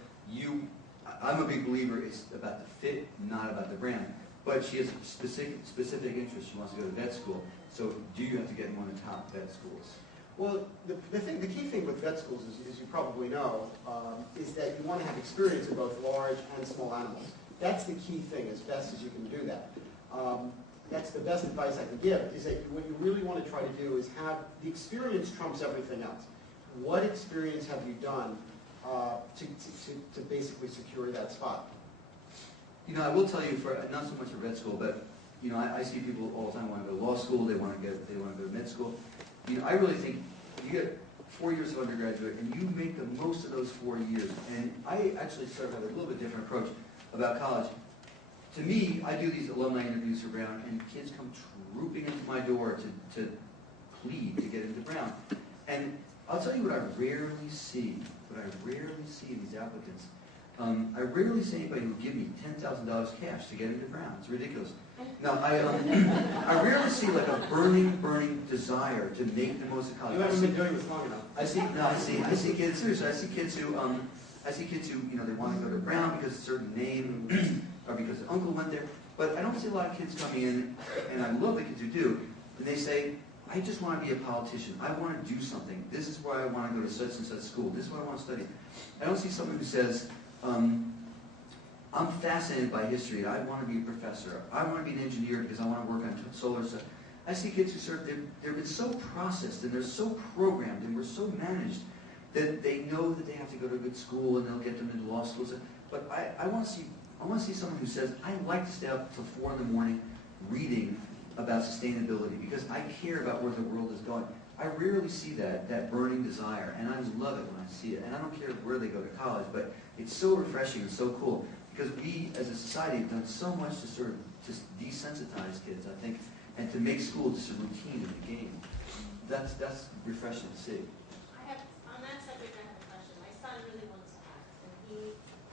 I'm a big believer it's about the fit, not about the brand. But she has specific interests. She wants to go to vet school. So do you have to get in one of the top vet schools? Well, the key thing with vet schools, as you probably know, is that you want to have experience in both large and small animals. That's the key thing, as best as you can do that. That's the best advice I can give, is that what you really want to try to do is have the experience trumps everything else. What experience have you done to basically secure that spot? I will tell you, for not so much for vet school, but I see people all the time want to go to law school, they want to go to med school. I really think you get 4 years of undergraduate and you make the most of those 4 years. And I actually sort of have a little bit different approach about college. To me, I do these alumni interviews for Brown, and kids come trooping into my door to plead to get into Brown. And I'll tell you what I rarely see. These applicants. I rarely see anybody who would give me $10,000 cash to get into Brown. It's ridiculous. Now, I rarely see like a burning desire to make the most of college. You haven't been doing this long enough. I see kids, seriously, I see kids who they want to go to Brown because of a certain name or because their uncle went there. But I don't see a lot of kids coming in, and I love the kids who do, and they say, I just want to be a politician. I want to do something. This is why I want to go to such and such school. This is what I want to study. I don't see someone who says, I'm fascinated by history. I want to be a professor. I want to be an engineer because I want to work on solar stuff. I see kids who they've been so processed and they're so programmed and we're so managed that they know that they have to go to a good school and they'll get them into law schools. But I want to see someone who says, I like to stay up till 4 in the morning reading about sustainability because I care about where the world is going. I rarely see that burning desire, and I love it when I see it. And I don't care where they go to college, but it's so refreshing and so cool because we, as a society, have done so much to sort of just desensitize kids, I think, and to make school just a routine in the game. That's refreshing to see. On that subject, I have a question. My son really wants to act, and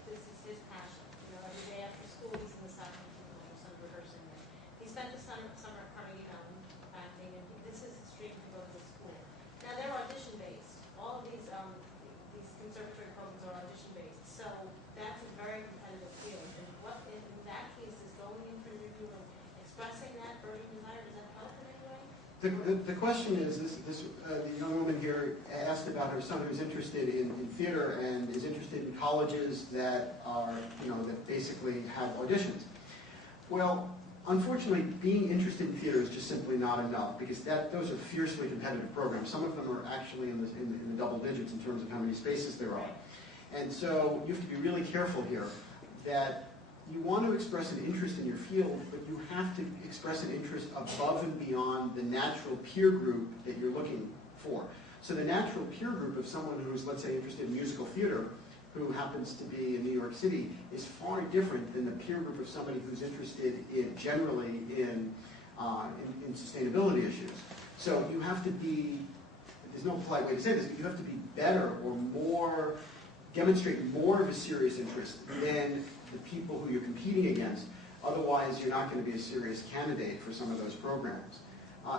this is his passion. Every day after school, he's in the South rehearsing it. He spent the summer at Carnegie Mellon acting, and this is his dream to go to the school. Now they're audition-based. All of these conservatory programs are audition-based, so that's a very competitive field. And what in that case is going in for review and expressing that burning desire, does that help in any way? The question is, the young woman here asked about her son who's interested in theater and is interested in colleges that are, that basically have auditions. Well, unfortunately, being interested in theater is just simply not enough because those are fiercely competitive programs. Some of them are actually in the double digits in terms of how many spaces there are. And so you have to be really careful here that you want to express an interest in your field, but you have to express an interest above and beyond the natural peer group that you're looking for. So the natural peer group of someone who's, let's say, interested in musical theater, who happens to be in New York City, is far different than the peer group of somebody who's interested generally in sustainability issues. So you have to be, there's no polite way to say this, but you have to be better or more, demonstrate more of a serious interest than the people who you're competing against. Otherwise, you're not going to be a serious candidate for some of those programs.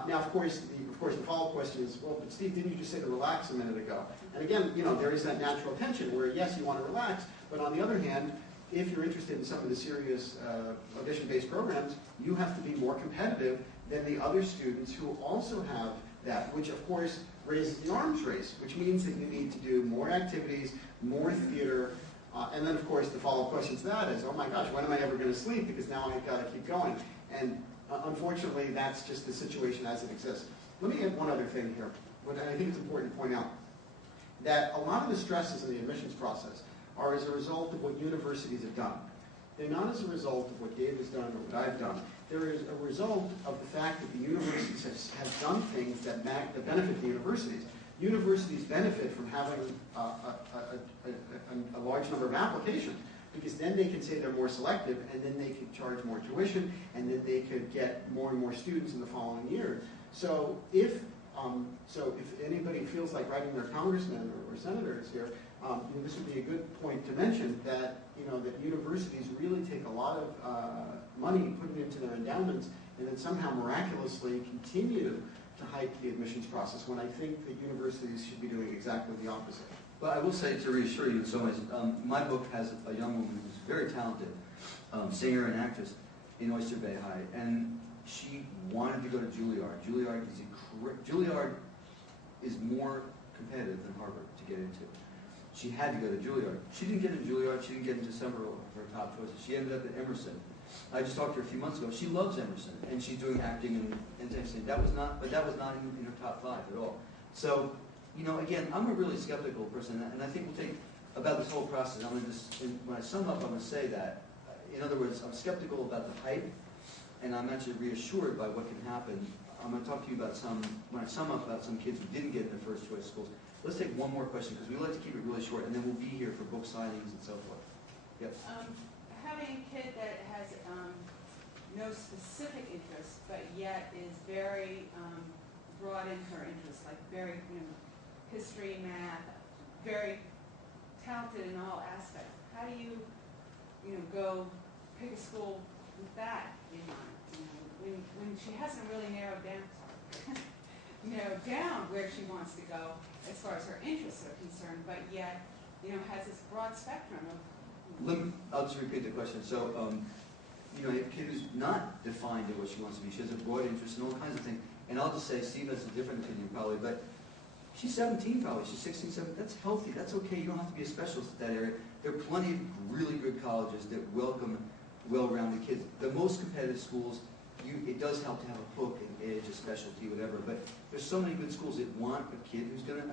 Now, of course, the follow-up question is, well, but Steve, didn't you just say to relax a minute ago? And again, there is that natural tension where, yes, you want to relax, but on the other hand, if you're interested in some of the serious audition-based programs, you have to be more competitive than the other students who also have that, which, of course, raises the arms race, which means that you need to do more activities, more theater, and then, of course, the follow-up question to that is, oh my gosh, when am I ever going to sleep? Because now I've got to keep going. And unfortunately, that's just the situation as it exists. Let me add one other thing here, and I think it's important to point out, that a lot of the stresses in the admissions process are as a result of what universities have done. They're not as a result of what Dave has done or what I've done. They're as a result of the fact that the universities have done things that benefit the universities. Universities benefit from having a large number of applications because then they can say they're more selective and then they can charge more tuition and then they could get more and more students in the following year. So if So if anybody feels like writing their congressmen or senators here, this would be a good point to mention that that universities really take a lot of money, put it into their endowments, and then somehow miraculously continue to hike the admissions process, when I think that universities should be doing exactly the opposite. But I will say, to reassure you in some ways, my book has a young woman who's very talented, singer and actress in Oyster Bay High, and she wanted to go to Juilliard. Juilliard is more competitive than Harvard to get into. She had to go to Juilliard. She didn't get into Juilliard. She didn't get into several of her top choices. She ended up at Emerson. I just talked to her a few months ago. She loves Emerson, and she's doing acting and everything. That was not in her top 5 at all. So, again, I'm a really skeptical person, and I think we'll take about this whole process. I'm going to just, when I sum up, I'm going to say that. In other words, I'm skeptical about the hype, and I'm actually reassured by what can happen. I'm going to talk to you about when I sum up about some kids who didn't get into first choice schools. Let's take one more question, because we like to keep it really short, and then we'll be here for book signings and so forth. Yep. Having a kid that has no specific interest, but yet is very broad in her interests, like very, history, math, very talented in all aspects. How do you, go pick a school with that in mind? When she hasn't really narrowed down where she wants to go as far as her interests are concerned, but yet, has this broad spectrum of. I'll just repeat the question. So, a kid who's not defined in what she wants to be, she has a broad interest in all kinds of things. And I'll just say, Steve has a different opinion probably, but she's 17 probably, she's 16, 17, that's healthy, that's okay, you don't have to be a specialist in that area. There are plenty of really good colleges that welcome well-rounded kids. The most competitive schools, it does help to have a hook, an edge, a specialty, whatever, but there's so many good schools that want a kid who's going to,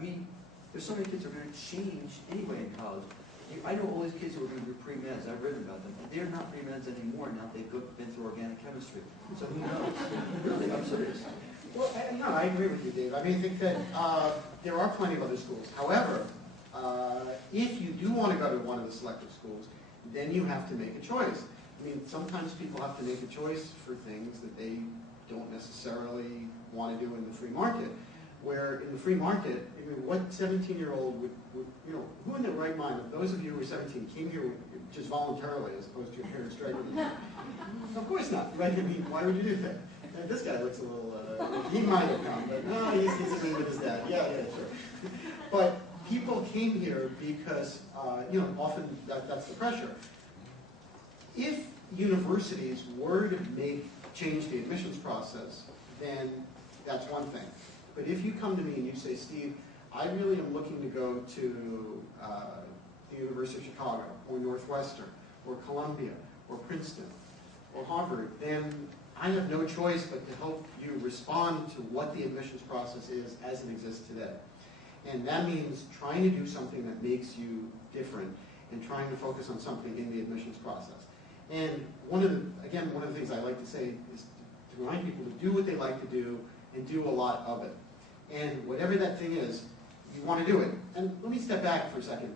there's so many kids that are going to change anyway in college. I know all these kids who are going to be pre-meds, I've written about them, they're not pre-meds anymore now they've been through organic chemistry. So who knows? Really, I'm serious. Well, no, I agree with you, Dave. I think that there are plenty of other schools. However, if you do want to go to one of the selective schools, then you have to make a choice. Sometimes people have to make a choice for things that they don't necessarily want to do in the free market. Where in the free market, what 17-year-old would, who in their right mind, of those of you who are 17, came here just voluntarily as opposed to your parents dragging you? Of course not, right? Why would you do that? And this guy looks a little, he might have come, but no, he's agreeing with his dad. Yeah, sure. But people came here because, often that's the pressure. If universities were to change the admissions process, then that's one thing. But if you come to me and you say, Steve, I really am looking to go to the University of Chicago, or Northwestern, or Columbia, or Princeton, or Harvard, then I have no choice but to help you respond to what the admissions process is as it exists today. And that means trying to do something that makes you different and trying to focus on something in the admissions process. And one of the things I like to say is to remind people to do what they like to do and do a lot of it. And whatever that thing is, you want to do it. And let me step back for a second.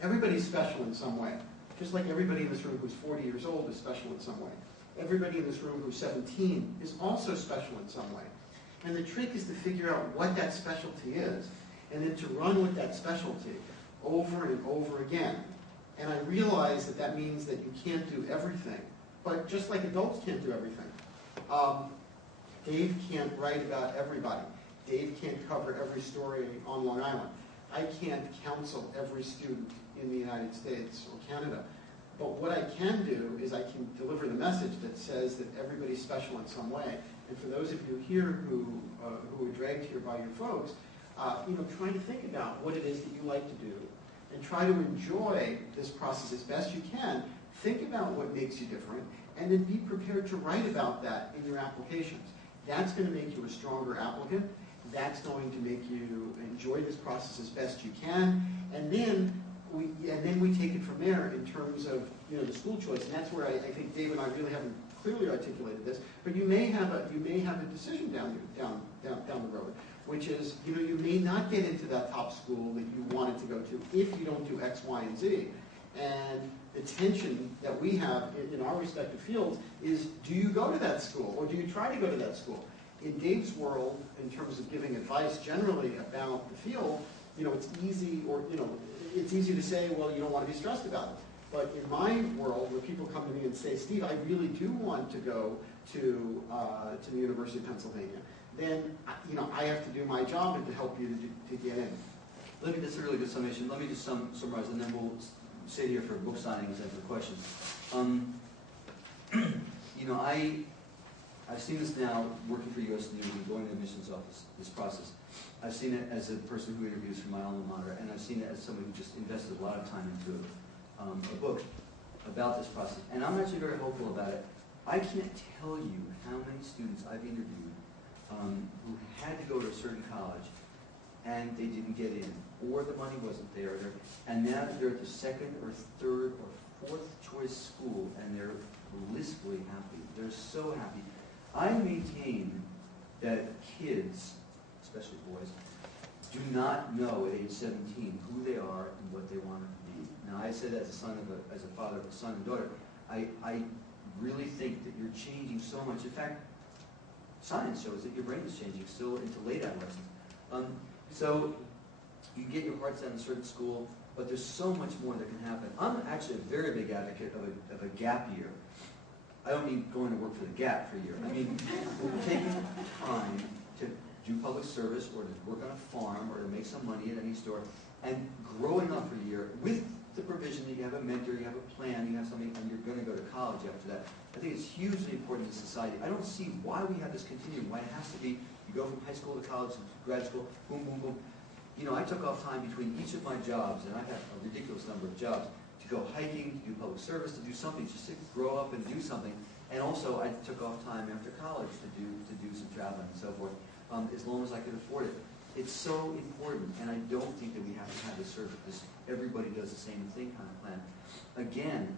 Everybody's special in some way. Just like everybody in this room who's 40 years old is special in some way. Everybody in this room who's 17 is also special in some way. And the trick is to figure out what that specialty is, and then to run with that specialty over and over again. And I realize that that means that you can't do everything. But just like adults can't do everything. Dave can't write about everybody. Dave can't cover every story on Long Island. I can't counsel every student in the United States or Canada. But what I can do is I can deliver the message that says that everybody's special in some way. And for those of you here who are dragged here by your folks, try to think about what it is that you like to do and try to enjoy this process as best you can. Think about what makes you different and then be prepared to write about that in your applications. That's going to make you a stronger applicant. That's going to make you enjoy this process as best you can. And then we take it from there in terms of the school choice. And that's where I think Dave and I really haven't clearly articulated this. But you may have a decision down the road, which is you may not get into that top school that you wanted to go to if you don't do X, Y, and Z. And the tension that we have in our respective fields is, do you go to that school or do you try to go to that school? in Dave's world, in terms of giving advice generally about the field, it's easy, it's easy to say, well, you don't want to be stressed about it. But in my world, where people come to me and say, Steve, I really do want to go to the University of Pennsylvania, then I have to do my job and to help you to get in. That's a really good summation. Let me just summarize, and then we'll stay here for book signings and for questions. I've seen this now working for U.S. News and going to the admissions office, this process. I've seen it as a person who interviews for my alma mater, and I've seen it as someone who just invested a lot of time into a book about this process. And I'm actually very hopeful about it. I can't tell you how many students I've interviewed who had to go to a certain college and they didn't get in, or the money wasn't there, and now they're at the second or third or fourth choice school, and they're blissfully happy. They're so happy. I maintain that kids, especially boys, do not know at age 17 who they are and what they want to be. Now, I say that as a father of a son and daughter. I really think that you're changing so much. In fact, science shows that your brain is changing still into late adolescence. So you get your heart set in a certain school, but there's so much more that can happen. I'm actually a very big advocate of a gap year. I don't mean going to work for the Gap for a year. I mean taking time to do public service or to work on a farm or to make some money at any store and growing up for a year with the provision that you have a mentor, you have a plan, you have something, and you're going to go to college after that. I think it's hugely important to society. I don't see why we have this continuum, why it has to be you go from high school to college to grad school, boom, boom, boom. I took off time between each of my jobs, and I have a ridiculous number of jobs, to go hiking, to do public service, to do something, just to grow up and do something. And also, I took off time after college to do some traveling and so forth, as long as I could afford it. It's so important, and I don't think that we have to have this sort of this everybody does the same thing kind of plan. Again,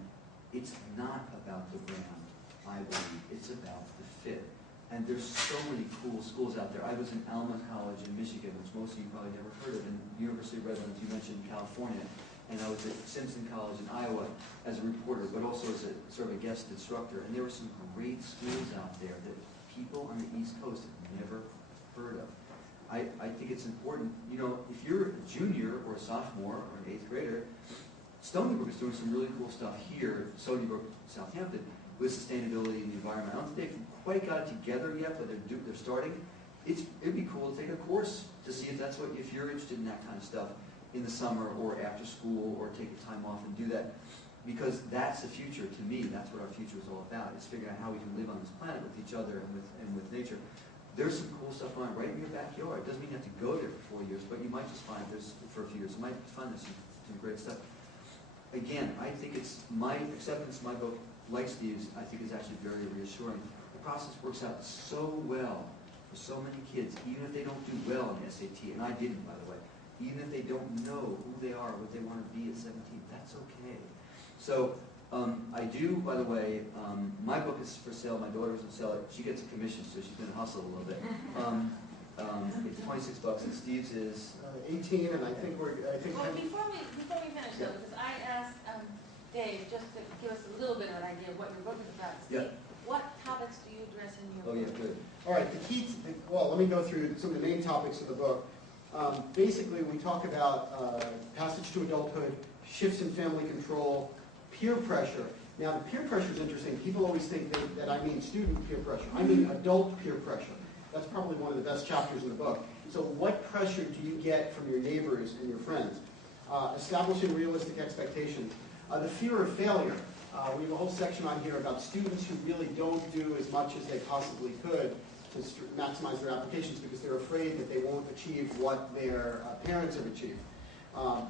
it's not about the brand, I believe. It's about the fit. And there's so many cool schools out there. I was in Alma College in Michigan, which most of you probably never heard of, and University of Redlands, you mentioned California. And I was at Simpson College in Iowa as a reporter, but also as a sort of a guest instructor. And there were some great schools out there that people on the East Coast have never heard of. I think it's important, if you're a junior or a sophomore or an 8th grader, Stony Brook is doing some really cool stuff here, Stony Brook, Southampton, with sustainability and the environment. I don't think they've quite got it together yet, but they're starting. It'd be cool to take a course to see if you're interested in that kind of stuff in the summer or after school, or take the time off and do that, because that's the future. To me, that's what our future is all about, is figuring out how we can live on this planet with each other and with nature. There's some cool stuff going on right in your backyard. It doesn't mean you have to go there for 4 years, but you might just find there's, for a few years, you might find there's some great stuff. Again, I think it's my acceptance, my book, like Steve's, I think is actually very reassuring. The process works out so well for so many kids, even if they don't do well in the SAT, and I didn't, by the way. Even if they don't know who they are, what they want to be at 17, that's okay. So I do, by the way, my book is for sale. My daughter doesn't sell it. She gets a commission, so she's going to hustle a little bit. It's $26, and Steve's is 18, and I think Well, before we finish though, because I asked Dave just to give us a little bit of an idea of what your book is about. Steve, what topics do you address in your book? Oh yeah, good. All right, let me go through some of the main topics of the book. Basically, we talk about passage to adulthood, shifts in family control, peer pressure. Now, the peer pressure is interesting. People always think that I mean student peer pressure. I mean adult peer pressure. That's probably one of the best chapters in the book. So what pressure do you get from your neighbors and your friends? Establishing realistic expectations. The fear of failure. We have a whole section on here about students who really don't do as much as they possibly could to maximize their applications because they're afraid that they won't achieve what their parents have achieved.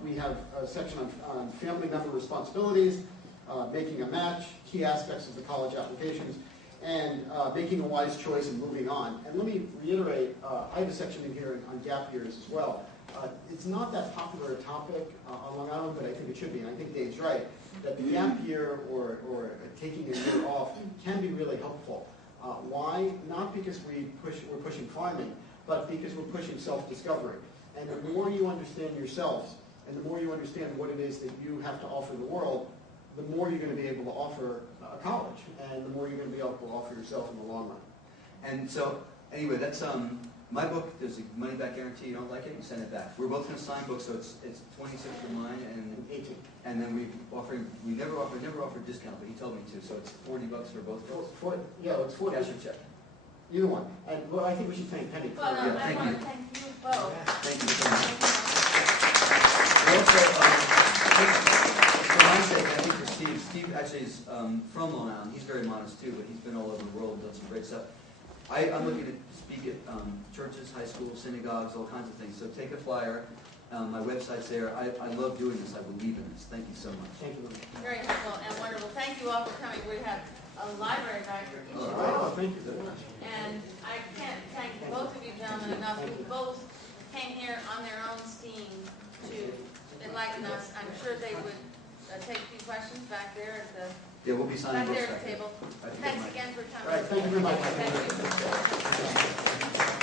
We have a section on family member responsibilities, making a match, key aspects of the college applications, and making a wise choice and moving on. And let me reiterate, I have a section in here on gap years as well. It's not that popular a topic on Long Island, but I think it should be, and I think Dave's right, that the gap year or taking a year off can be really helpful. Why? Not because we're pushing farming, but because we're pushing self-discovery. And the more you understand yourselves, and the more you understand what it is that you have to offer the world, the more you're going to be able to offer college, and the more you're going to be able to offer yourself in the long run. And so Anyway, that's my book. There's a money back guarantee. You don't like it, you send it back. We're both going to sign books, so it's 26 for mine and 18. And then we never offered discount, but he told me to, so it's $40 for both books. Yeah, it's 40. Cash or check. Either one. And well, I think we should thank Penny. Well, Yeah, I thank want you. to thank you both. Thank you so much. Thank you. Also, for my sake, I think for Steve. Steve actually is from Long Island. He's very modest too, but he's been all over the world and done some great stuff. I'm looking to speak at churches, high schools, synagogues, all kinds of things. So take a flyer. My website's there. I love doing this. I believe in this. Thank you so much. Thank you. Very helpful and wonderful. Thank you all for coming. We have a library guide for each of Oh, us. thank you very much. And I can't thank both of you gentlemen enough, who both came here on their own steam to enlighten us. I'm sure they would take a few questions back there at the, Yeah, we'll be signing back books there at back the there. table. I think Thanks my- again for coming. All right, thank you very much. Thank you.